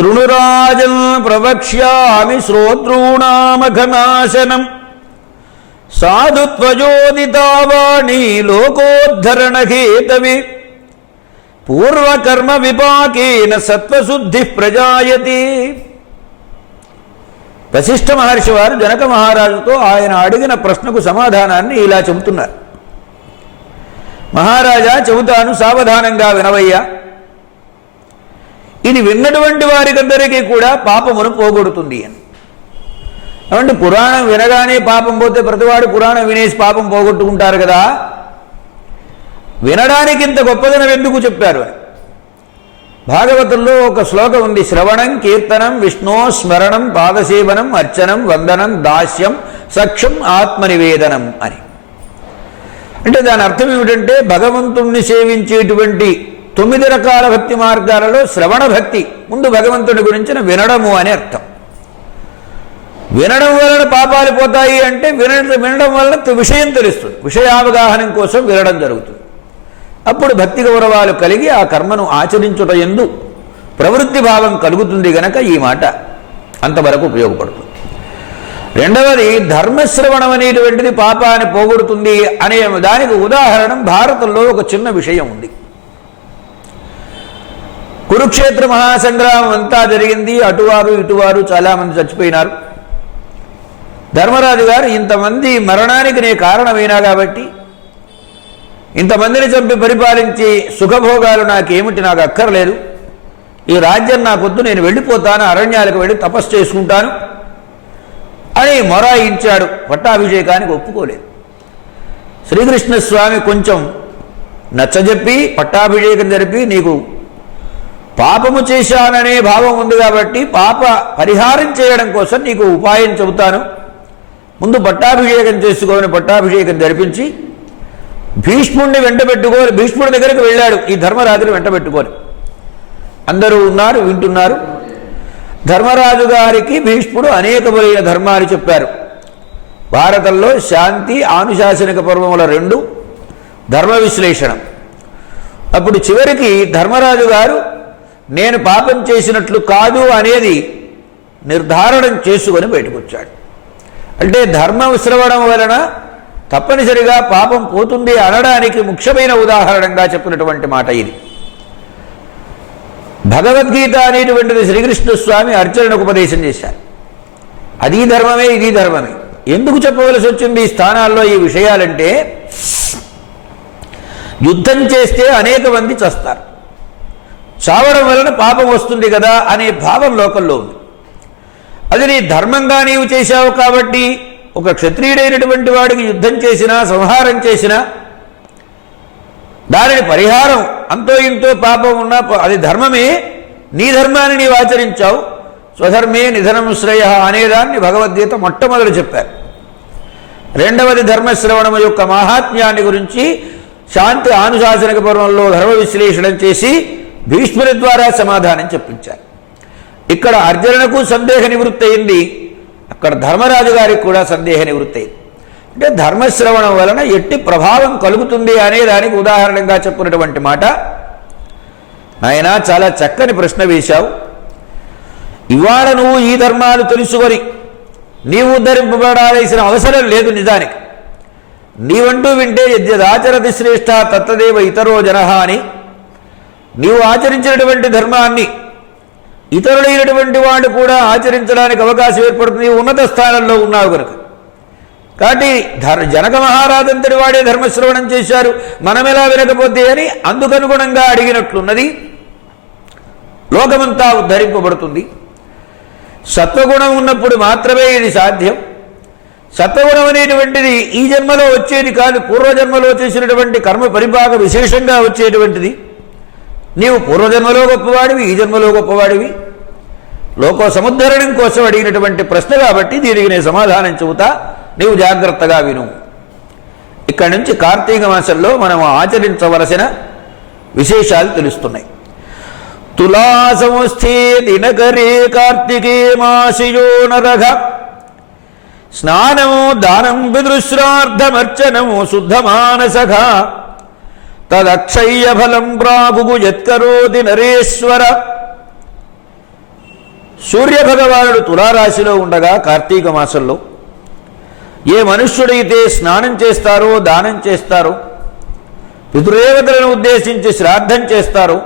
శృణురాజన్ ప్రవక్ష్యామి శ్రోతॄణామఘనాశనం. సాధుత్వజోదితావాణి లోకోద్ధరణ హేతవి పూర్వకర్మ విపాకేన సత్వశుద్ధి ప్రజాయతి. వశిష్ఠ మహర్షి వారు జనక మహారాజుతో ఆయన అడిగిన ప్రశ్నకు సమాధానాన్ని ఇలా చెబుతున్నారు. మహారాజా చెబుతాను సావధానంగా వినవయ్యా. ఇది విన్నటువంటి వారికందరికీ కూడా పాపమును పోగొడుతుంది అని. ఏమంటే పురాణం వినగానే పాపం పోతే ప్రతివాడు పురాణం వినేసి పాపం పోగొట్టుకుంటారు కదా? వినడానికి ఇంత గొప్పదనం ఎందుకు చెప్పారు? అని భాగవతంలో ఒక శ్లోకం ఉంది శ్రవణం కీర్తనం విష్ణో స్మరణం పాదసేవనం అర్చనం వందనం దాస్యం సఖ్యం ఆత్మనివేదనం అని. అంటే దాని అర్థం ఏమిటంటే భగవంతుణ్ణి సేవించేటువంటి తొమ్మిది రకాల భక్తి మార్గాలలో శ్రవణ భక్తి ముందు భగవంతుడి గురించిన వినడము అని అర్థం. వినడం వలన పాపాలు పోతాయి అంటే విన వినడం వలన విషయం తెలుస్తుంది. విషయావగాహనం కోసం వినడం జరుగుతుంది. అప్పుడు భక్తి గౌరవాలు కలిగి ఆ కర్మను ఆచరించుట ఎందు ప్రవృత్తి భావం కలుగుతుంది గనక ఈ మాట అంతవరకు ఉపయోగపడుతుంది. రెండవది ధర్మశ్రవణం అనేటువంటిది పాపాన్ని పోగొడుతుంది అనే దానికి ఉదాహరణ భారతంలో ఒక చిన్న విషయం ఉంది. కురుక్షేత్ర మహాసంగ్రామం అంతా జరిగింది. అటువారు ఇటువారు చాలామంది చచ్చిపోయినారు. ధర్మరాజు గారు ఇంతమంది మరణానికి నే కారణమైనా కాబట్టి ఇంతమందిని చంపి పరిపాలించి సుఖభోగాలు నాకేమిటి నాకు అక్కర్లేదు. ఈ రాజ్యం నాకొద్దు నేను వెళ్ళిపోతాను అరణ్యాలకు వెళ్ళి తపస్సు చేసుకుంటాను అని మొరాయించాడు. పట్టాభిషేకానికి ఒప్పుకోలేదు. శ్రీకృష్ణ స్వామి కొంచెం నచ్చజెప్పి పట్టాభిషేకం జరిపి నీకు పాపము చేశాననే భావం ఉంది కాబట్టి పాప పరిహారం చేయడం కోసం నీకు ఉపాయం చెబుతాను. ముందు పట్టాభిషేకం చేసుకోని పట్టాభిషేకం జరిపించి భీష్ముడిని వెంటబెట్టుకొని భీష్ముడి దగ్గరికి వెళ్ళాడు. ఈ ధర్మరాజుని వెంటబెట్టుకొని. అందరూ ఉన్నారు వింటున్నారు. ధర్మరాజు గారికి భీష్ముడు అనేకములైన ధర్మాలు చెప్పారు. భారతంలో శాంతి ఆనుశాసనిక పర్వముల రెండు ధర్మ విశ్లేషణ. అప్పుడు చివరికి ధర్మరాజు గారు నేను పాపం చేసినట్లు కాదు అనేది నిర్ధారణం చేసుకొని బయటకొచ్చాడు. అంటే ధర్మ శ్రవణం వలన తప్పనిసరిగా పాపం పోతుంది అనడానికి ముఖ్యమైన ఉదాహరణగా చెప్పినటువంటి మాట ఇది. భగవద్గీత అనేటువంటిది శ్రీకృష్ణ స్వామి అర్చనకు ఉపదేశం చేశారు. అది ధర్మమే ఇది ధర్మమే. ఎందుకు చెప్పవలసి వచ్చింది? ఈ స్థానాల్లో ఈ విషయాలంటే యుద్ధం చేస్తే అనేక మంది చస్తారు. చావడం వలన పాపం వస్తుంది కదా అనే భావం లోకంలో ఉంది. అది నీ ధర్మంగా నీవు చేశావు కాబట్టి ఒక క్షత్రియుడైనటువంటి వాడికి యుద్ధం చేసినా సంహారం చేసినా దానిని పరిహారం అంతో ఇంతో పాపం ఉన్నా ప- అది ధర్మమే నీ ధర్మాన్ని నీవు ఆచరించావు స్వధర్మే నిధనం శ్రేయ అనేదాన్ని భగవద్గీత మొట్టమొదటి చెప్పారు. రెండవది ధర్మశ్రవణం యొక్క మహాత్మ్యాన్ని గురించి శాంతి ఆనుశాసనిక పర్వంలో ధర్మ విశ్లేషణం చేసి భీష్ముని ద్వారా సమాధానం చెప్పించారు. ఇక్కడ అర్జునకు సందేహ నివృత్తి అయింది. అక్కడ ధర్మరాజు గారికి కూడా సందేహ నివృత్తి అయింది. అంటే ధర్మశ్రవణం వలన ఎట్టి ప్రభావం కలుగుతుంది అనే దానికి ఉదాహరణగా చెప్పినటువంటి మాట. ఆయన చాలా చక్కని ప్రశ్న వేశావు. ఇవాళ నువ్వు ఈ ధర్మాలు తెలుసుకొని నీవు ఉద్ధరింపబడాల్సిన అవసరం లేదు నిజానికి. నీవంటూ వింటే యద్యదాచరతి శ్రేష్ఠ తత్తదేవ ఇతరో జనహ అని నీవు ఆచరించినటువంటి ధర్మాన్ని ఇతరులైనటువంటి వాళ్ళు కూడా ఆచరించడానికి అవకాశం ఏర్పడుతుంది. ఉన్నత స్థానంలో ఉన్నావు కనుక కాబట్టి ధర్ జనక మహారాజంతటి వాడే ధర్మశ్రవణం చేశారు. మనం ఎలా వినకపోతే అని అందుకనుగుణంగా అడిగినట్లున్నది. లోకమంతా ఉద్ధరింపబడుతుంది. సత్వగుణం ఉన్నప్పుడు మాత్రమే ఇది సాధ్యం. సత్వగుణం అనేటువంటిది ఈ జన్మలో వచ్చేది కాదు. పూర్వజన్మలో చేసినటువంటి కర్మ పరిపాక విశేషంగా వచ్చేటువంటిది. నీవు పూర్వజన్మలో గొప్పవాడివి ఈ జన్మలో గొప్పవాడివి. లోక సముద్ధరణం కోసం అడిగినటువంటి ప్రశ్న కాబట్టి దీనికి నేను సమాధానం చెబుతా. నీవు జాగ్రత్తగా విను. ఇక్కడి నుంచి కార్తీక మాసంలో మనం ఆచరించవలసిన విశేషాలు తెలుస్తున్నాయి. తులాసంస్థే దినకరే కార్తికే మాసియో నరఘ స్నానము దానం పితృశ్రార్థమర్చనము శుద్ధమానసఘ తదక్షయ్య ఫలం ప్రాగుగు యత్కరోతి నరేశ్వర. సూర్యభగవానుడు తులారాశిలో ఉండగా కార్తీక మాసంలో ఏ మనుష్యుడైతే స్నానం చేస్తారో దానం చేస్తారో పితృదేవతలను ఉద్దేశించి శ్రాద్ధం చేస్తారో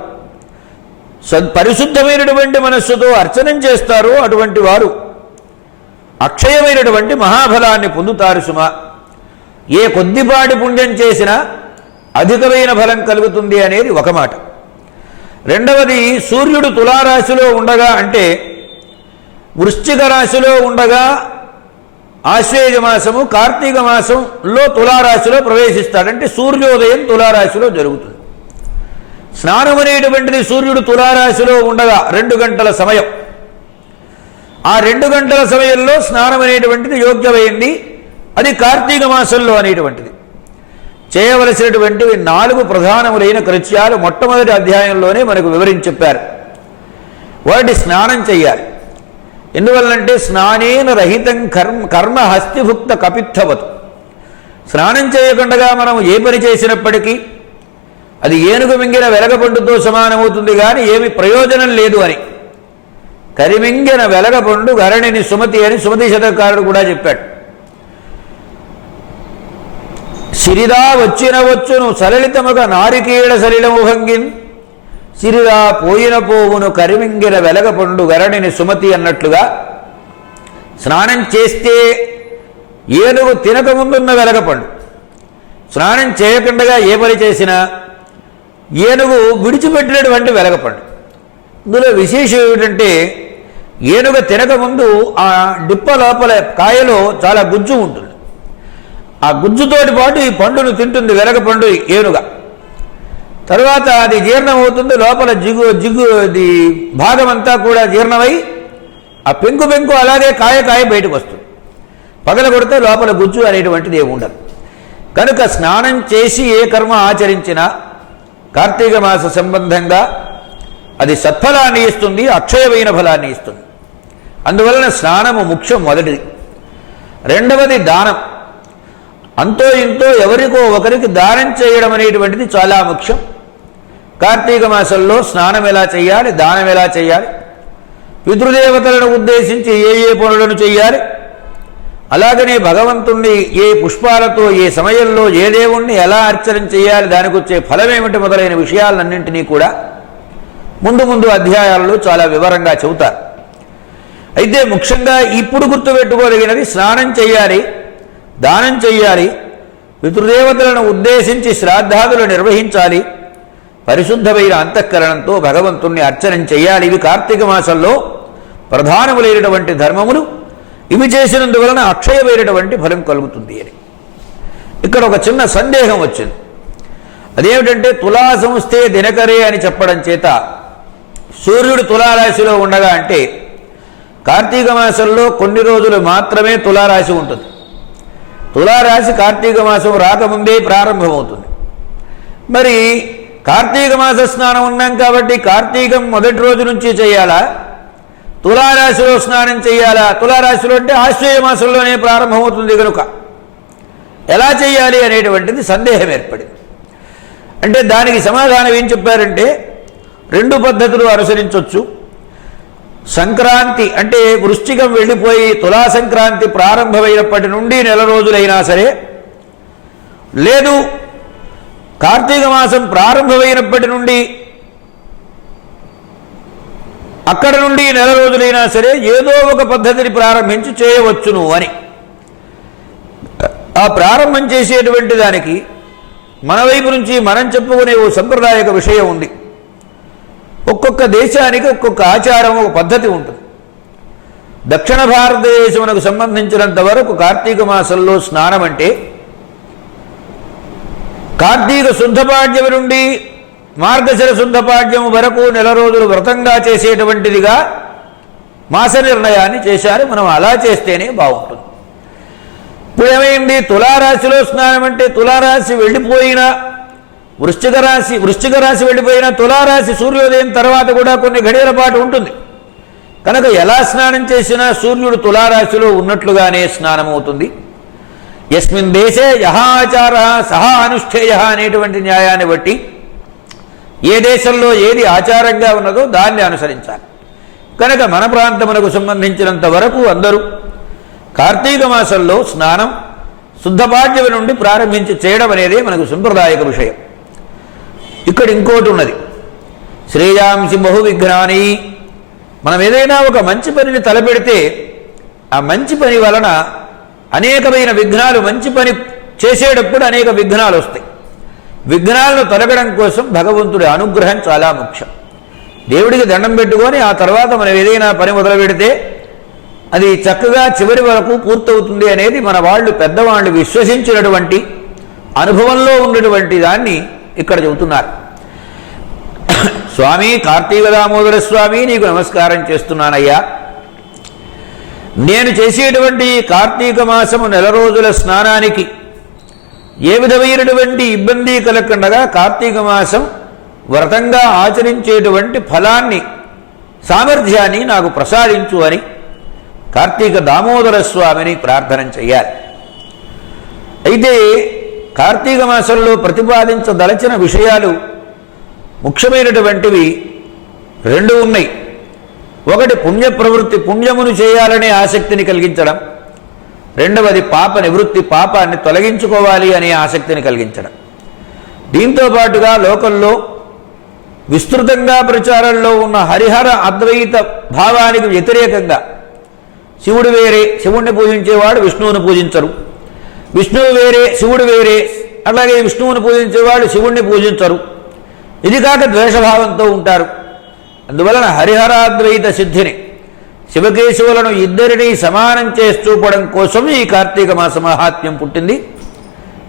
పరిశుద్ధమైనటువంటి మనస్సుతో అర్చనం చేస్తారో అటువంటి వారు అక్షయమైనటువంటి మహాఫలాన్ని పొందుతారు సుమ. ఏ కొద్దిపాటి పుణ్యం చేసినా అధికమైన ఫలం కలుగుతుంది అనేది ఒక మాట. రెండవది సూర్యుడు తులారాశిలో ఉండగా అంటే వృశ్చిక రాశిలో ఉండగా ఆశ్వేజ మాసము కార్తీక మాసంలో తులారాశిలో ప్రవేశిస్తాడంటే సూర్యోదయం తులారాశిలో జరుగుతుంది. స్నానం అనేటువంటిది సూర్యుడు తులారాశిలో ఉండగా రెండు గంటల సమయం. ఆ రెండు గంటల సమయంలో స్నానం అనేటువంటిది యోగ్యమైంది. అది కార్తీక మాసంలో అనేటువంటిది. చేయవలసినటువంటివి నాలుగు ప్రధానములైన కృత్యాలు మొట్టమొదటి అధ్యాయంలోనే మనకు వివరించి చెప్పారు వాటి స్నానం చేయాలి ఎందువల్లంటే స్నానేన రహితం కర్మ కర్మ హస్తిభుక్త కపిత్థవతు. స్నానం చేయకుండా మనం ఏ పని చేసినప్పటికీ అది ఏనుగు మింగిన వెలగపండుతో సమానమవుతుంది కానీ ఏమి ప్రయోజనం లేదు అని. కరిమింగిన వెలగపండు గరణిని సుమతి అని సుమతి శతకారుడు కూడా చెప్పాడు. సిరిదా వచ్చిన వచ్చును సరళితముగా నారికీడ సలిలము భంగిన్ సిరిదా పోయిన పోవును కరిమింగిన వెలగపండు వెరణిని సుమతి అన్నట్లుగా స్నానం చేస్తే ఏనుగు తినకముందున్న వెలగపండు స్నానం చేయకుండా ఏ పని చేసినా ఏనుగు విడిచిపెట్టినటువంటి వెలగపండు ఇందులో విశేషం ఏమిటంటే ఏనుగ తినకముందు ఆ డిప్ప లోపల కాయలో చాలా గుజ్జు ఉంటుంది. ఆ గుజ్జుతోటి పాటు ఈ పండును తింటుంది వెరగ పండు ఏనుగ. తరువాత అది జీర్ణమవుతుంది లోపల జిగు జిగు అది భాగమంతా కూడా జీర్ణమై ఆ పెంకు పెంకు అలాగే కాయ కాయ బయటకు వస్తుంది. పగల కొడితే లోపల గుజ్జు అనేటువంటిది ఏమి ఉండదు. కనుక స్నానం చేసి ఏ కర్మ ఆచరించినా కార్తీక మాస సంబంధంగా అది సత్ఫలాన్ని ఇస్తుంది అక్షయమైన ఫలాన్ని ఇస్తుంది. అందువలన స్నానము ముఖ్యం మొదటిది. రెండవది దానం. అంతో ఇంతో ఎవరికో ఒకరికి దానం చేయడం అనేటువంటిది చాలా ముఖ్యం. కార్తీక మాసంలో స్నానం ఎలా చేయాలి దానం ఎలా చేయాలి పితృదేవతలను ఉద్దేశించి ఏ ఏ పనులను చేయాలి అలాగనే భగవంతుణ్ణి ఏ పుష్పాలతో ఏ సమయంలో ఏ దేవుణ్ణి ఎలా అర్చన చేయాలి దానికి వచ్చే ఫలమేమిటి మొదలైన విషయాలన్నింటినీ కూడా ముందు ముందు అధ్యాయాలలో చాలా వివరంగా చెబుతారు. అయితే ముఖ్యంగా ఇప్పుడు గుర్తుపెట్టుకోదగినది స్నానం చేయాలి దానం చెయ్యాలి. పితృదేవతలను ఉద్దేశించి శ్రాద్ధాదులు నిర్వహించాలి. పరిశుద్ధమైన అంతఃకరణంతో భగవంతుణ్ణి అర్చనం చేయాలి ఇవి కార్తీక మాసంలో ప్రధానములైనటువంటి ధర్మములు. ఇవి చేసినందువలన అక్షయమైనటువంటి ఫలం కలుగుతుంది అని. ఇక్కడ ఒక చిన్న సందేహం వచ్చింది. అదేమిటంటే తులా సంస్థే దినకరే అని చెప్పడం చేత సూర్యుడు తులారాశిలో ఉండగా అంటే కార్తీక మాసంలో కొన్ని రోజులు మాత్రమే తులారాశి ఉంటుంది. తులారాశి కార్తీక మాసం రాకముందే ప్రారంభమవుతుంది. మరి కార్తీక మాస స్నానం ఉన్నాం కాబట్టి కార్తీకం మొదటి రోజు నుంచి చేయాలా? తులారాశిలో స్నానం చేయాలా? తులారాశిలో అంటే ఆశ్చర్య మాసంలోనే ప్రారంభమవుతుంది కనుక ఎలా చేయాలి అనేటువంటిది సందేహం ఏర్పడింది. అంటే దానికి సమాధానం ఏం చెప్పారంటే రెండు పద్ధతులు అనుసరించవచ్చు సంక్రాంతి అంటే వృశ్చికం వెళ్ళిపోయి తులా సంక్రాంతి ప్రారంభమైనప్పటి నుండి నెల రోజులైనా సరే లేదు కార్తీక మాసం ప్రారంభమైనప్పటి నుండి అక్కడ నుండి నెల రోజులైనా సరే ఏదో ఒక పద్ధతిని ప్రారంభించి చేయవచ్చును అని. ఆ ప్రారంభం చేసేటువంటి దానికి మన వైపు నుంచి మనం చెప్పుకునే ఓ సంప్రదాయక విషయం ఉంది. ఒక్కొక్క దేశానికి ఒక్కొక్క ఆచారం ఒక పద్ధతి ఉంటుంది. దక్షిణ భారతదేశమునకు సంబంధించినంత వరకు కార్తీక మాసంలో స్నానం అంటే కార్తీక శుద్ధపాడ్యము నుండి మార్గశిర శుద్ధపాడ్యము వరకు నెల రోజులు వ్రతంగా చేసేటువంటిదిగా మాస నిర్ణయాన్ని చేశారు. మనం అలా చేస్తేనే బాగుంటుంది. ఇప్పుడు ఏమైంది తులారాశిలో స్నానం అంటే తులారాశి వెళ్ళిపోయినా వృశ్చిక రాశి వృశ్చిక రాశి వెళ్ళిపోయిన తులారాశి సూర్యోదయం తర్వాత కూడా కొన్ని గడియల పాటు ఉంటుంది. కనుక ఎలా స్నానం చేసినా సూర్యుడు తులారాశిలో ఉన్నట్లుగానే స్నానం అవుతుంది ఎస్మిన్ దేశే యహాచార సహా అనుష్ఠేయ అనేటువంటి న్యాయాన్ని బట్టి ఏ దేశంలో ఏది ఆచారంగా ఉన్నదో దాన్ని అనుసరించాలి. కనుక మన ప్రాంతమునకు సంబంధించినంత వరకు అందరూ కార్తీక మాసంలో స్నానం శుద్ధపాఠ్యము నుండి ప్రారంభించి చేయడం అనేది మనకు సంప్రదాయక విషయం. ఇక్కడ ఇంకోటి ఉన్నది. శ్రేయాంసి బహు విఘ్నాని. మనం ఏదైనా ఒక మంచి పనిని తలపెడితే ఆ మంచి పని వలన అనేకమైన విఘ్నాలు మంచి పని చేసేటప్పుడు అనేక విఘ్నాలు వస్తాయి. విఘ్నాలను తొలగడం కోసం భగవంతుడి అనుగ్రహం చాలా ముఖ్యం. దేవుడికి దండం పెట్టుకొని ఆ తర్వాత మనం ఏదైనా పని మొదలు పెడితే అది చక్కగా చివరి వరకు పూర్తవుతుంది అనేది మన వాళ్ళు పెద్దవాళ్ళు విశ్వసించినటువంటి అనుభవంలో ఉన్నటువంటి దాన్ని ఇక్కడ చెబుతున్నారు. స్వామి కార్తీక దామోదర స్వామి నీకు నమస్కారం చేస్తున్నానయ్యా. నేను చేసేటువంటి కార్తీక మాసము నెల రోజుల స్నానానికి ఏ విధమైనటువంటి ఇబ్బంది కలగకుండా కార్తీక మాసం వ్రతంగా ఆచరించేటువంటి ఫలాన్ని సామర్థ్యాన్ని నాకు ప్రసాదించు అని కార్తీక దామోదర స్వామిని ప్రార్థన చెయ్యాలి అయితే కార్తీక మాసంలో ప్రతిపాదించదలచిన విషయాలు ముఖ్యమైనటువంటివి రెండు ఉన్నాయి. ఒకటి పుణ్య ప్రవృత్తి పుణ్యమును చేయాలనే ఆసక్తిని కలిగించడం. రెండవది పాప నివృత్తి పాపాన్ని తొలగించుకోవాలి అనే ఆసక్తిని కలిగించడం. దీంతో పాటుగా లోకంలో విస్తృతంగా ప్రచారంలో ఉన్న హరిహర అద్వైత భావానికి వ్యతిరేకంగా శివుడు వేరే శివుణ్ణి పూజించేవాడు విష్ణువుని పూజించరు. విష్ణువు వేరే శివుడు వేరే. అలాగే విష్ణువుని వాళ్ళు శివుణ్ణి పూజించరు. ఇది కాక ద్వేషభావంతో ఉంటారు. అందువలన హరిహరాద్వైత సిద్ధిని శివకేశవులను ఇద్దరినీ సమానం చేసి చూపడం కోసం ఈ కార్తీక మాస మహాత్మ్యం పుట్టింది.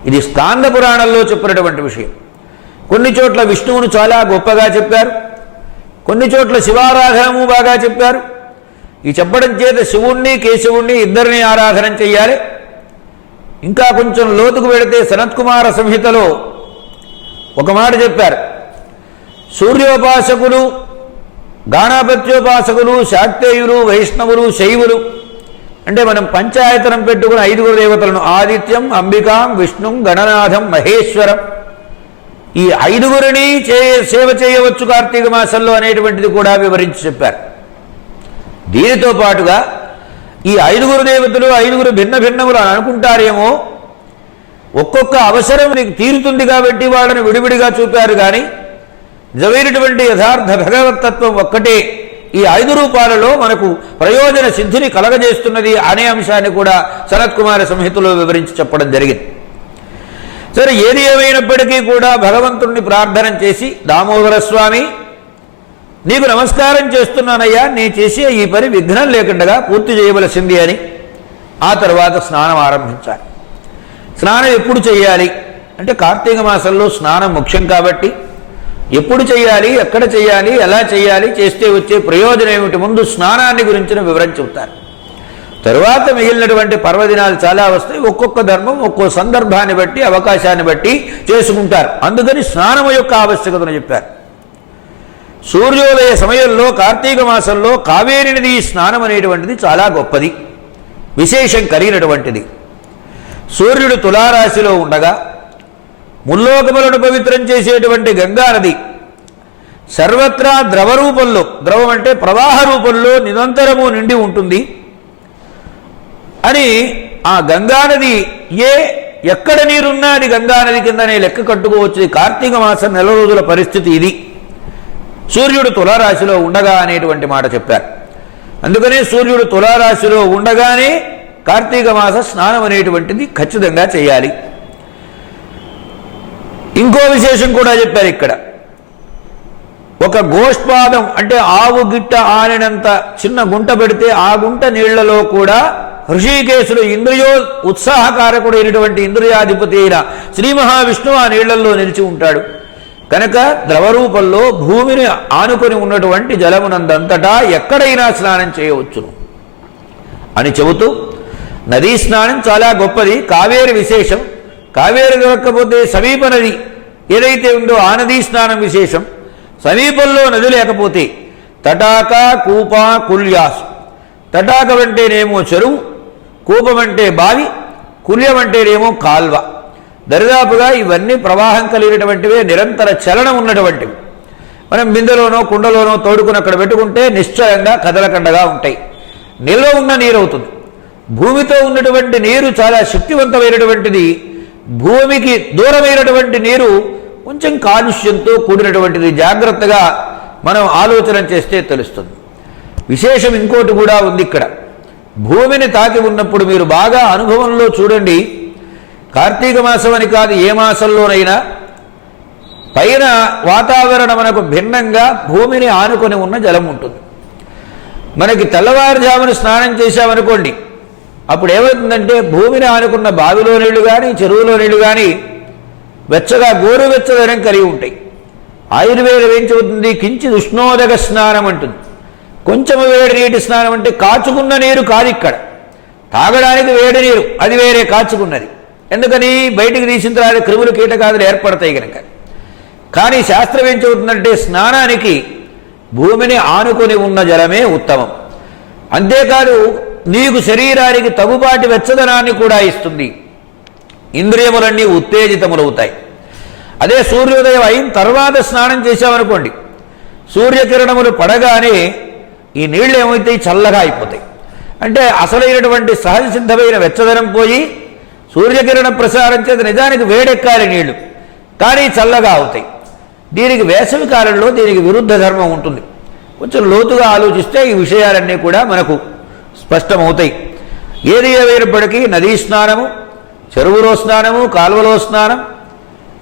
ఇది స్కాంద పురాణంలో చెప్పినటువంటి విషయం. కొన్ని చోట్ల విష్ణువును చాలా గొప్పగా చెప్పారు. కొన్ని చోట్ల శివారాధనము బాగా చెప్పారు. ఈ చెప్పడం చేత శివుణ్ణి కేశవుణ్ణి ఇద్దరిని ఆరాధన చెయ్యాలి. ఇంకా కొంచెం లోతుకు వెళితే సనత్కుమార సంహితలో ఒక మాట చెప్పారు. సూర్యోపాసకులు గాణాపత్యోపాసకులు శాక్తేయులు వైష్ణవులు శైవులు అంటే మనం పంచాయతనం పెట్టుకున్న ఐదుగురు దేవతలను ఆదిత్యం అంబికాం విష్ణుం గణనాథం మహేశ్వరం. ఈ ఐదుగురిని చే సేవ చేయవచ్చు కార్తీక మాసంలో అనేటువంటిది కూడా వివరించి చెప్పారు. దీనితో పాటుగా ఈ ఐదుగురు దేవతలు ఐదుగురు భిన్న భిన్నములు అని అనుకుంటారేమో? ఒక్కొక్క అవసరం నీకు తీరుతుంది కాబట్టి వాళ్ళని విడివిడిగా చూపారు కానీ నిజమైనటువంటి యథార్థ భగవతత్వం ఒక్కటే. ఈ ఐదు రూపాలలో మనకు ప్రయోజన సిద్ధిని కలగజేస్తున్నది అనే అంశాన్ని కూడా శరత్కుమార సంహితలో వివరించి చెప్పడం జరిగింది. సరే ఏది ఏమైనప్పటికీ కూడా భగవంతుణ్ణి ప్రార్థన చేసి దామోదర స్వామి నీకు నమస్కారం చేస్తున్నానయ్యా నేను చేసే ఈ పని విఘ్నం లేకుండా పూర్తి చేయవలసింది అని. ఆ తర్వాత స్నానం ఆరంభించాలి. స్నానం ఎప్పుడు చేయాలి? అంటే కార్తీక మాసంలో స్నానం ముఖ్యం కాబట్టి. ఎప్పుడు చేయాలి? ఎక్కడ చేయాలి? ఎలా చేయాలి? చేస్తే వచ్చే ప్రయోజనం ఏమిటి? ముందు స్నానాన్ని గురించిన వివరం చెబుతారు. తరువాత మిగిలినటువంటి పర్వదినాలు చాలా వస్తాయి. ఒక్కొక్క ధర్మం ఒక్కో సందర్భాన్ని బట్టి అవకాశాన్ని బట్టి చేసుకుంటారు. అందుకని స్నానం యొక్క ఆవశ్యకతను చెప్పారు. సూర్యోదయ సమయంలో కార్తీక మాసంలో కావేరి నది స్నానం అనేటువంటిది చాలా గొప్పది. విశేషం కలిగినటువంటిది. సూర్యుడు తులారాశిలో ఉండగా ముల్లోకములను పవిత్రం చేసేటువంటి గంగా నది సర్వత్రా ద్రవ రూపంలో ద్రవం అంటే ప్రవాహ రూపంలో నిరంతరము నిండి ఉంటుంది. అని ఆ గంగానది ఏ ఎక్కడ నీరున్నా అది గంగానది కిందనే లెక్క కట్టుకోవచ్చు. కార్తీక మాసం నెల రోజుల పరిస్థితి ఇది. సూర్యుడు తులారాశిలో ఉండగా అనేటువంటి మాట చెప్పారు. అందుకనే సూర్యుడు తులారాశిలో ఉండగానే కార్తీక మాస స్నానం అనేటువంటిది ఖచ్చితంగా చేయాలి. ఇంకో విశేషం కూడా చెప్పారు ఇక్కడ. ఒక గోష్పాదం అంటే ఆవు గిట్ట ఆనినంత చిన్న గుంట పెడితే ఆ గుంట నీళ్ళలో కూడా హృషికేశుడు ఇంద్రియో ఉత్సాహకారకుడైనటువంటి ఇంద్రియాధిపతి అయిన శ్రీ మహావిష్ణువు ఆ నీళ్ళలో నిలిచి ఉంటాడు. కనుక ద్రవరూపంలో భూమిని ఆనుకొని ఉన్నటువంటి జలమునందంతటా ఎక్కడైనా స్నానం చేయవచ్చును. అని చెబుతూ నదీ స్నానం చాలా గొప్పది కావేరి విశేషం. కావేరి దొరక్కపోతే సమీప నది ఏదైతే ఉందో ఆ నదీ స్నానం విశేషం. సమీపంలో నది లేకపోతే తటాక కూప కుల్యాస్ తటాకం అంటేనేమో చెరువు కూపం అంటే బావి కుల్యం అంటేనేమో కాల్వ. దరిదాపుగా ఇవన్నీ ప్రవాహం కలిగినటువంటివే నిరంతర చలనం ఉన్నటువంటివి. మనం బిందెలోనో కుండలోనో తోడుకుని అక్కడ పెట్టుకుంటే నిశ్చయంగా కదలకండగా ఉంటాయి. నిల్వ ఉన్న నీరు అవుతుంది భూమితో ఉన్నటువంటి నీరు చాలా శక్తివంతమైనటువంటిది. భూమికి దూరమైనటువంటి నీరు కొంచెం కాలుష్యంతో కూడినటువంటిది. జాగ్రత్తగా మనం ఆలోచన చేస్తే తెలుస్తుంది. విశేషం ఇంకోటి కూడా ఉంది ఇక్కడ. భూమిని తాకి ఉన్నప్పుడు మీరు బాగా అనుభవంలో చూడండి. కార్తీక మాసం అని కాదు ఏ మాసంలోనైనా పైన వాతావరణం మనకు భిన్నంగా భూమిని ఆనుకొని ఉన్న జలం ఉంటుంది. మనకి తెల్లవారుజామున స్నానం చేశామనుకోండి అప్పుడు ఏమవుతుందంటే భూమిని ఆనుకున్న బావిలో నీళ్ళు కానీ చెరువులో నీళ్ళు కానీ వెచ్చగా గోరువెచ్చదనం కలిగి ఉంటాయి. ఆయుర్వేదం ఏం చెబుతుంది? కించి ఉష్ణోదక స్నానం అంటుంది. కొంచెం వేడి నీటి స్నానం అంటే కాచుకున్న నీరు కాదు ఇక్కడ. తాగడానికి వేడి నీరు అది వేరే కాచుకున్నది. ఎందుకని? బయటికి తీసిన తర్వాత క్రిములు కీటకాదులు ఏర్పడతాయి కనుక కానీ శాస్త్రం ఏం చెబుతుందంటే స్నానానికి భూమిని ఆనుకొని ఉన్న జలమే ఉత్తమం. అంతేకాదు నీకు శరీరానికి తగుబాటి వెచ్చదనాన్ని కూడా ఇస్తుంది. ఇంద్రియములన్నీ ఉత్తేజితములవుతాయి. అదే సూర్యోదయం అయిన తర్వాత స్నానం చేశామనుకోండి సూర్యకిరణములు పడగానే ఈ నీళ్ళు ఏమవుతాయి చల్లగా అయిపోతాయి. అంటే అసలైనటువంటి సహజ సిద్ధమైన వెచ్చదనం పోయి సూర్యకిరణ ప్రసారం చేత నిజానికి వేడెక్కాలి నీళ్ళు కానీ చల్లగా అవుతాయి. దీనికి వేసవి కాలంలో దీనికి విరుద్ధ ధర్మం ఉంటుంది. కొంచెం లోతుగా ఆలోచిస్తే ఈ విషయాలన్నీ కూడా మనకు స్పష్టమవుతాయి. ఏది ఏమైనప్పటికీ నదీ స్నానము చెరువులో స్నానము కాలువలో స్నానం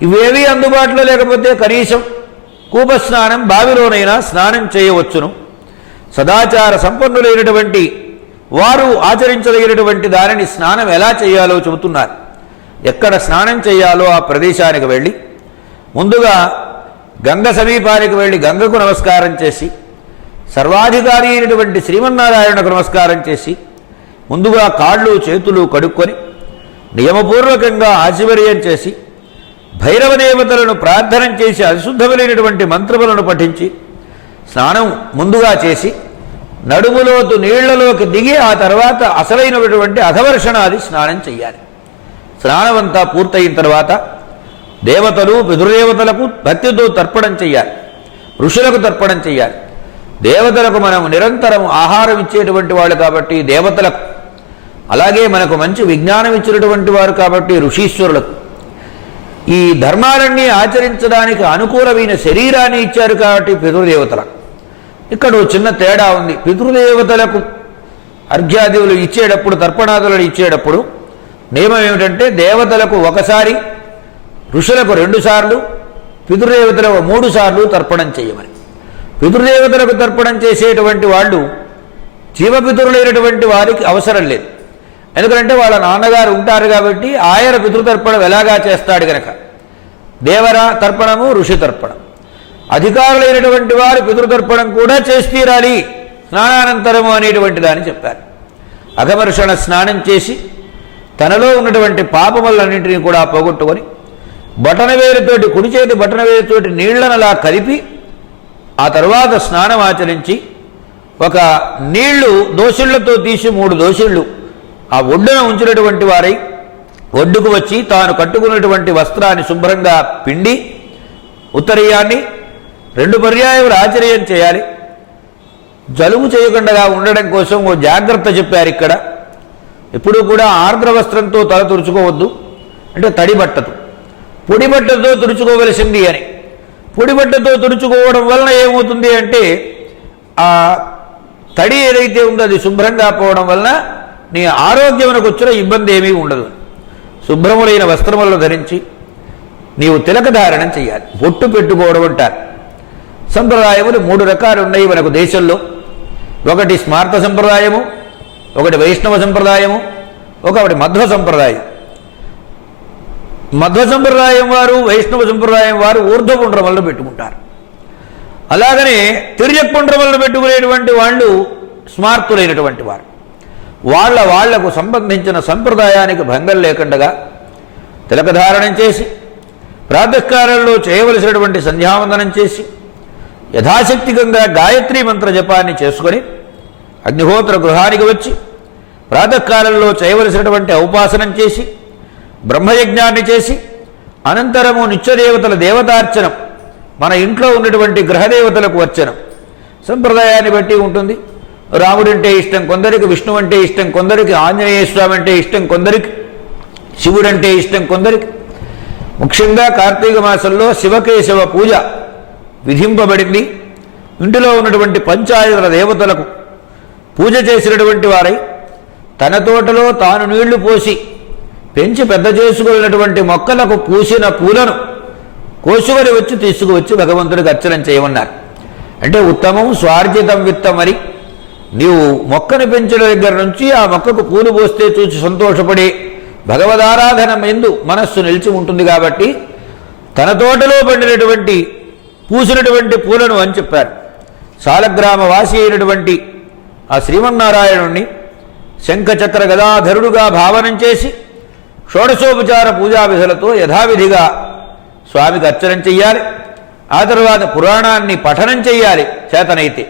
ఇవేవి అందుబాటులో లేకపోతే కనీసం కూప స్నానం బావిలోనైనా స్నానం చేయవచ్చును. సదాచార సంపన్నులైనటువంటి వారు ఆచరించదగినటువంటి దానిని స్నానం ఎలా చేయాలో చెబుతున్నారు. ఎక్కడ స్నానం చేయాలో ఆ ప్రదేశానికి వెళ్ళి ముందుగా గంగ సమీపానికి వెళ్ళి గంగకు నమస్కారం చేసి సర్వాధికారి అయినటువంటి శ్రీమన్నారాయణకు నమస్కారం చేసి ముందుగా కాళ్ళు చేతులు కడుక్కొని నియమపూర్వకంగా ఆశ్చర్యం చేసి భైరవ దేవతలను ప్రార్థన చేసి అశుద్ధములైనటువంటి మంత్రములను పఠించి స్నానం ముందుగా చేసి నడుములోతు నీళ్ళలోకి దిగి ఆ తర్వాత అసలైనటువంటి అధవర్షణాది స్నానం చెయ్యాలి. స్నానం అంతా పూర్తయిన తర్వాత దేవతలు పితృదేవతలకు భక్తితో తర్పణం చెయ్యాలి. ఋషులకు తర్పణం చెయ్యాలి. దేవతలకు మనం నిరంతరం ఆహారం ఇచ్చేటువంటి వాళ్ళు కాబట్టి దేవతలకు. అలాగే మనకు మంచి విజ్ఞానం ఇచ్చినటువంటి వారు కాబట్టి ఋషీశ్వరులకు. ఈ ధర్మాలన్నీ ఆచరించడానికి అనుకూలమైన శరీరాన్ని ఇచ్చారు కాబట్టి పితృదేవతలకు. ఇక్కడ చిన్న తేడా ఉంది. పితృదేవతలకు అర్ఘ్యాదేవులు ఇచ్చేటప్పుడు తర్పణాదులను ఇచ్చేటప్పుడు నియమం ఏమిటంటే దేవతలకు ఒకసారి ఋషులకు రెండు సార్లు పితృదేవతలకు మూడు సార్లు తర్పణం చేయమని. పితృదేవతలకు తర్పణం చేసేటువంటి వాళ్ళు జీవపితరులైనటువంటి వారికి అవసరం లేదు. ఎందుకంటే వాళ్ళ నాన్నగారు ఉంటారు కాబట్టి ఆయన పితృతర్పణం ఎలాగా చేస్తాడు గనక. దేవర తర్పణము ఋషి తర్పణం. అధికారులైనటువంటి వారు పితృతర్పణం కూడా చేసి తీరాలి. స్నానానంతరము అనేటువంటి దాన్ని చెప్పారు. అఘమర్షణ స్నానం చేసి తనలో ఉన్నటువంటి పాపములన్నింటినీ కూడా పోగొట్టుకొని బటనవేలుతోటి కుడి చేతి బటనవేలుతోటి నీళ్ళను అలా కలిపి ఆ తర్వాత స్నానం ఆచరించి ఒక నీళ్ళు దోషుళ్ళతో తీసి మూడు దోషుళ్ళు ఆ ఒడ్డున ఉంచినటువంటి వారై ఒడ్డుకు వచ్చి తాను కట్టుకున్నటువంటి వస్త్రాన్ని శుభ్రంగా పిండి ఉత్తరీయాన్ని రెండు పర్యాయములు ఆచర్యం చేయాలి. జలుబు చేయకుండా ఉండడం కోసం ఓ జాగ్రత్త చెప్పారు ఇక్కడ. ఎప్పుడూ కూడా ఆర్ద్ర వస్త్రంతో తల తుడుచుకోవద్దు. అంటే తడి బట్టతో. పొడి బట్టతో తుడుచుకోవలసింది అని. పొడి బట్టతో తుడుచుకోవడం వలన ఏమవుతుంది అంటే ఆ తడి ఏదైతే ఉందో అది శుభ్రంగా పోవడం వలన నీ ఆరోగ్యమునకు వచ్చిన ఇబ్బంది ఏమీ ఉండదు. శుభ్రములైన వస్త్రములను ధరించి నీవు తిలక ధారణం చేయాలి బొట్టు పెట్టుకోవడం అంటారు. సంప్రదాయములు మూడు రకాలు ఉన్నాయి మనకు దేశంలో. ఒకటి స్మార్త సంప్రదాయము ఒకటి వైష్ణవ సంప్రదాయము ఒకటి మధ్వ సంప్రదాయం. మధ్వ సంప్రదాయం వారు వైష్ణవ సంప్రదాయం వారు ఊర్ధ్వపుండ్రమలను పెట్టుకుంటారు. అలాగనే తిర్యపుండ్రమలను పెట్టుకునేటువంటి వాళ్ళు స్మార్తులైనటువంటి వారు. వాళ్ళ వాళ్ళకు సంబంధించిన సంప్రదాయానికి భంగం లేకుండా తిలకధారణం చేసి ప్రాతకాలంలో చేయవలసినటువంటి సంధ్యావందనం చేసి యథాశక్తికంగా గాయత్రి మంత్ర జపాన్ని చేసుకొని అగ్నిహోత్ర గృహానికి వచ్చి ప్రాతకాలంలో చేయవలసినటువంటి ఔపాసనం చేసి బ్రహ్మయజ్ఞాన్ని చేసి అనంతరము నిత్యదేవతల దేవతార్చనం మన ఇంట్లో ఉన్నటువంటి గ్రహదేవతలకు వచ్చనం సంప్రదాయాన్ని బట్టి ఉంటుంది. రాముడంటే ఇష్టం కొందరికి విష్ణు అంటే ఇష్టం కొందరికి ఆంజనేయ స్వామి అంటే ఇష్టం కొందరికి శివుడంటే ఇష్టం కొందరికి. ముఖ్యంగా కార్తీక మాసంలో శివకేశవ పూజ విధింపబడింది. ఇంటిలో ఉన్నటువంటి పంచాయతీల దేవతలకు పూజ చేసినటువంటి వారై తన తోటలో తాను నీళ్ళు పోసి పెంచి పెద్ద చేసుకున్నటువంటి మొక్కలకు పూసిన పూలను కోసుకొని వచ్చి తీసుకువచ్చి భగవంతుడికి అర్చన చేయమన్నారు. అంటే ఉత్తమం స్వార్జితం విత్తం అని నీవు మొక్కను పెంచిన దగ్గర నుంచి ఆ మొక్కకు పూలు పోస్తే చూసి సంతోషపడే భగవదారాధన ఎందు మనస్సు నిలిచి ఉంటుంది కాబట్టి తన తోటలో పండినటువంటి పూసినటువంటి పూలను అని చెప్పారు. సాలగ్రామ వాసి అయినటువంటి ఆ శ్రీమన్నారాయణుణ్ణి శంఖచక్ర గదాధరుడుగా భావనం చేసి షోడశోపచార పూజా విధులతో యథావిధిగా స్వామికి అర్చనం చెయ్యాలి. ఆ తర్వాత పురాణాన్ని పఠనం చెయ్యాలి చేతనైతే.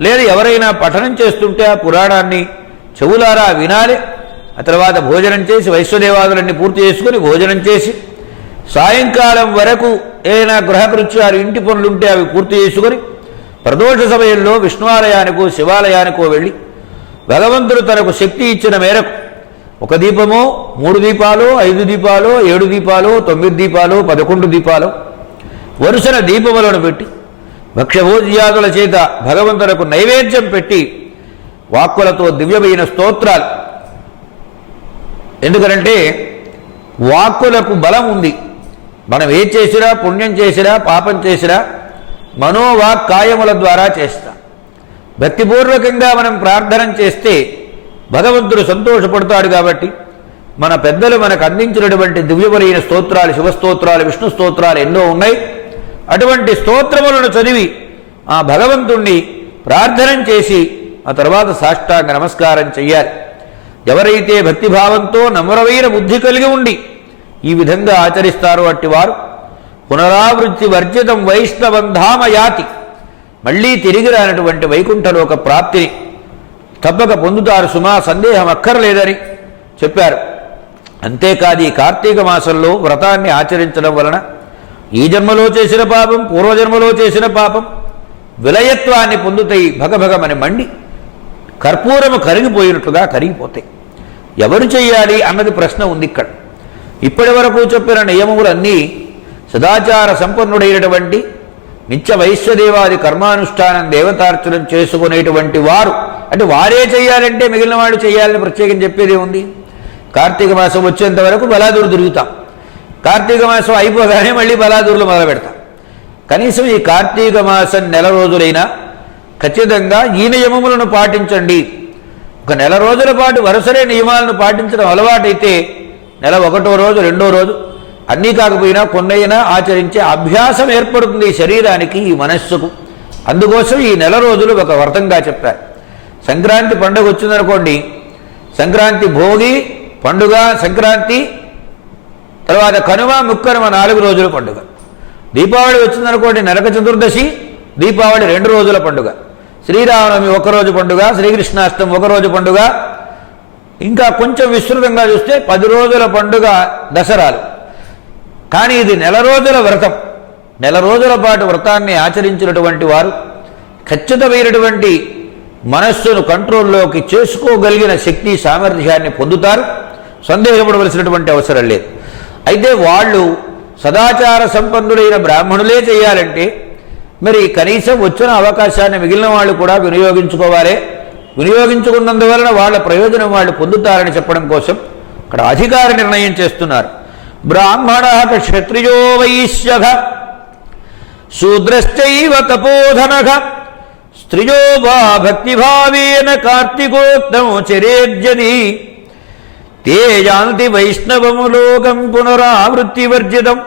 లేదు ఎవరైనా పఠనం చేస్తుంటే ఆ పురాణాన్ని చెవులారా వినాలి. ఆ తర్వాత భోజనం చేసి వైశ్వదేవాదులన్నీ పూర్తి చేసుకుని భోజనం చేసి సాయంకాలం వరకు ఏదైనా గృహకృత్యాలు ఇంటి పనులుంటే అవి పూర్తి చేసుకొని ప్రదోష సమయంలో విష్ణువాలయానికో శివాలయానికో వెళ్ళి భగవంతుడు తనకు శక్తి ఇచ్చిన మేరకు ఒక దీపమో మూడు దీపాలు ఐదు దీపాలు ఏడు దీపాలు తొమ్మిది దీపాలు పదకొండు దీపాలు వరుసన దీపములను పెట్టి భక్ష్యభోజ్యాదుల చేత భగవంతులకు నైవేద్యం పెట్టి వాక్కులతో దివ్యమైన స్తోత్రాలు. ఎందుకంటే వాక్కులకు బలం ఉంది. మనం ఏం చేసినా పుణ్యం చేసినా పాపం చేసినా మనోవాక్ కాయముల ద్వారా చేస్తాం. భక్తిపూర్వకంగా మనం ప్రార్థన చేస్తే భగవంతుడు సంతోషపడతాడు కాబట్టి మన పెద్దలు మనకు అందించినటువంటి దివ్యములైన స్తోత్రాలు శివస్తోత్రాలు విష్ణు స్తోత్రాలు ఎన్నో ఉన్నాయి. అటువంటి స్తోత్రములను చదివి ఆ భగవంతుణ్ణి ప్రార్థన చేసి ఆ తర్వాత సాష్టాంగ నమస్కారం చెయ్యాలి. ఎవరైతే భక్తిభావంతో నమ్రమైన బుద్ధి కలిగి ఉండి ఈ విధంగా ఆచరిస్తారు అట్టివారు. పునరావృత్తి వర్జితం వైష్ణవంధామ యాతి. మళ్ళీ తిరిగి రానటువంటి వైకుంఠలోక ప్రాప్తిని తప్పక పొందుతారు సుమా సందేహం అక్కర్లేదని చెప్పారు. అంతేకాదు ఈ కార్తీక మాసంలో వ్రతాన్ని ఆచరించడం వలన ఈ జన్మలో చేసిన పాపం పూర్వజన్మలో చేసిన పాపం విలయత్వాన్ని పొందుతాయి భగభగమని మండి. కర్పూరము కరిగిపోయినట్టుగా కరిగిపోతాయి. ఎవరు చేయాలి అన్నది ప్రశ్న ఉంది ఇక్కడ. ఇప్పటి వరకు చెప్పిన నియమములన్నీ సదాచార సంపన్నుడైనటువంటి నిత్య వైశ్వదేవాది కర్మానుష్ఠానం దేవతార్చనం చేసుకునేటువంటి వారు. అంటే వారే చేయాలంటే మిగిలిన వాళ్ళు చేయాలని ప్రత్యేకం చెప్పేదే ఉంది కార్తీక మాసం వచ్చేంత వరకు బలాదూరు తిరుగుతాం. కార్తీక మాసం అయిపోగానే మళ్ళీ బలాదూరులు మొదలు పెడతాం. కనీసం ఈ కార్తీక మాసం నెల రోజులైనా ఖచ్చితంగా ఈ నియమములను పాటించండి. ఒక నెల రోజుల పాటు వరుసనే నియమాలను పాటించడం అలవాటైతే నెల ఒకటో రోజు రెండో రోజు. అన్నీ కాకపోయినా కొన్నైనా ఆచరించే అభ్యాసం ఏర్పడుతుంది ఈ శరీరానికి ఈ మనస్సుకు. అందుకోసం ఈ నెల రోజులు ఒక వ్రతంగా చెప్పారు. సంక్రాంతి పండుగ వచ్చిందనుకోండి సంక్రాంతి భోగి పండుగ సంక్రాంతి తర్వాత కనుమ ముక్కనుమ నాలుగు రోజుల పండుగ. దీపావళి వచ్చిందనుకోండి నరక చతుర్దశి దీపావళి రెండు రోజుల పండుగ. శ్రీరామనవమి ఒకరోజు పండుగ శ్రీకృష్ణాష్టమి ఒకరోజు పండుగ ఇంకా కొంచెం విస్తృతంగా చూస్తే పది రోజుల పండుగ దసరాలు. కానీ ఇది నెల రోజుల వ్రతం. నెల రోజుల పాటు వ్రతాన్ని ఆచరించినటువంటి వారు ఖచ్చితమైనటువంటి మనస్సును కంట్రోల్లోకి చేసుకోగలిగిన శక్తి సామర్థ్యాన్ని పొందుతారు. సందేహపడవలసినటువంటి అవసరం లేదు. అయితే వాళ్ళు సదాచార సంపన్నులైన బ్రాహ్మణులే చేయాలంటే మరి కనీసం వచ్చిన అవకాశాన్ని మిగిలిన వాళ్ళు కూడా వినియోగించుకోవాలి. వినియోగించుకున్నందువలన వాళ్ళ ప్రయోజనం వాళ్ళు పొందుతారని చెప్పడం కోసం అక్కడ అధికార నిర్ణయం చేస్తున్నారు. బ్రాహ్మణ క్షత్రియో వైశ్యఘ శూద్రశ్చైవ తపోధనఘ స్త్రియో వా భక్తిభావేన కార్తికోక్తం చరేర్జది తే యాంతి పునరావృత్తి పునరావృత్తివర్జితం.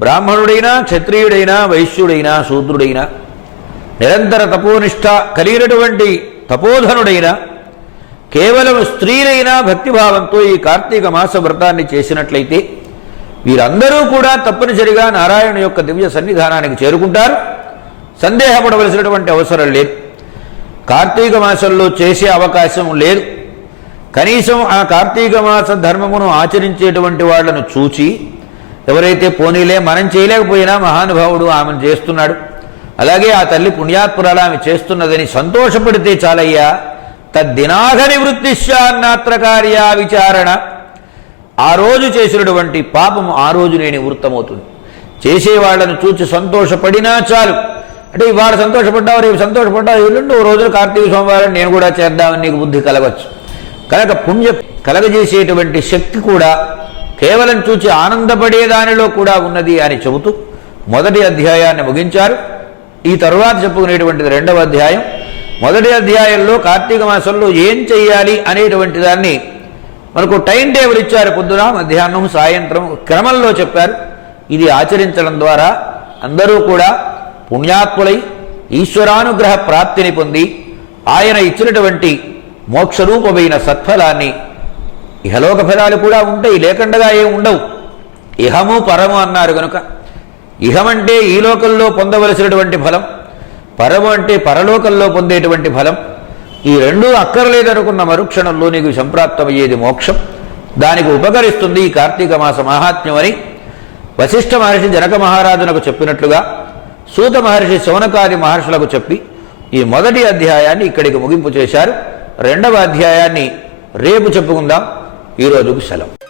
బ్రాహ్మణుడైనా క్షత్రియుడైనా వైశ్యుడైనా శూద్రుడైనా నిరంతర తపోనిష్ట కలిగినటువంటి తపోధనుడైనా కేవలం స్త్రీలైనా భక్తిభావంతో ఈ కార్తీక మాస వ్రతాన్ని చేసినట్లయితే వీరందరూ కూడా తప్పనిసరిగా నారాయణ యొక్క దివ్య సన్నిధానానికి చేరుకుంటారు. సందేహపడవలసినటువంటి అవసరం లేదు. కార్తీక మాసంలో చేసే అవకాశం లేదు. కనీసం ఆ కార్తీక మాస ధర్మమును ఆచరించేటువంటి వాళ్ళను చూచి ఎవరైతే పోనీలే మనం చేయలేకపోయినా మహానుభావుడు ఆమెను చేస్తున్నాడు. అలాగే ఆ తల్లి పుణ్యాత్పురాలు ఆమె చేస్తున్నదని సంతోషపడితే చాలయ్యా. తద్దినాఘ నివృత్తిశ్చాన్నాత్ర కార్య విచారణ. ఆ రోజు చేసినటువంటి పాపము ఆ రోజు నేను వృత్తమవుతుంది. చేసేవాళ్ళను చూచి సంతోషపడినా చాలు. అంటే ఇవాళ సంతోషపడ్డావు రేపు సంతోషపడ్డావు ఎల్లుండి ఓ రోజున కార్తీక సోమవారం నేను కూడా చేద్దామని నీకు బుద్ధి కలగచ్చు. కనుక పుణ్య కలగజేసేటువంటి శక్తి కూడా కేవలం చూచి ఆనందపడే దానిలో కూడా ఉన్నది అని చెబుతూ మొదటి అధ్యాయాన్ని ముగించారు. ఈ తరువాత చెప్పుకునేటువంటిది రెండవ అధ్యాయం. మొదటి అధ్యాయంలో కార్తీక మాసంలో ఏం చెయ్యాలి అనేటువంటి దాన్ని మనకు టైం టేబుల్ ఇచ్చారు పొద్దున మధ్యాహ్నం సాయంత్రం క్రమంలో చెప్పారు. ఇది ఆచరించడం ద్వారా అందరూ కూడా పుణ్యాత్ములై ఈశ్వరానుగ్రహ ప్రాప్తిని పొంది ఆయన ఇచ్చినటువంటి మోక్షరూపమైన సత్ఫలాన్ని ఇహలోక ఫలాలు కూడా ఉంటాయి లేకుండా ఏం ఉండవు. ఇహము పరము అన్నారు కనుక ఇహమంటే ఈ లోకంలో పొందవలసినటువంటి ఫలం పరము అంటే పరలోకంలో పొందేటువంటి ఫలం. ఈ రెండూ అక్కర్లేదనుకున్న మరుక్షణంలో నీకు సంప్రాప్తమయ్యేది మోక్షం. దానికి ఉపకరిస్తుంది ఈ కార్తీక మాస మహాత్మ్యం అని వశిష్ఠ మహర్షి జనక మహారాజునకు చెప్పినట్లుగా సూత మహర్షి శౌనకాది మహర్షులకు చెప్పి ఈ మొదటి అధ్యాయాన్ని ఇక్కడికి ముగింపు చేశారు. రెండవ అధ్యాయాన్ని రేపు చెప్పుకుందాం. ఈ రోజుకు సెలవు.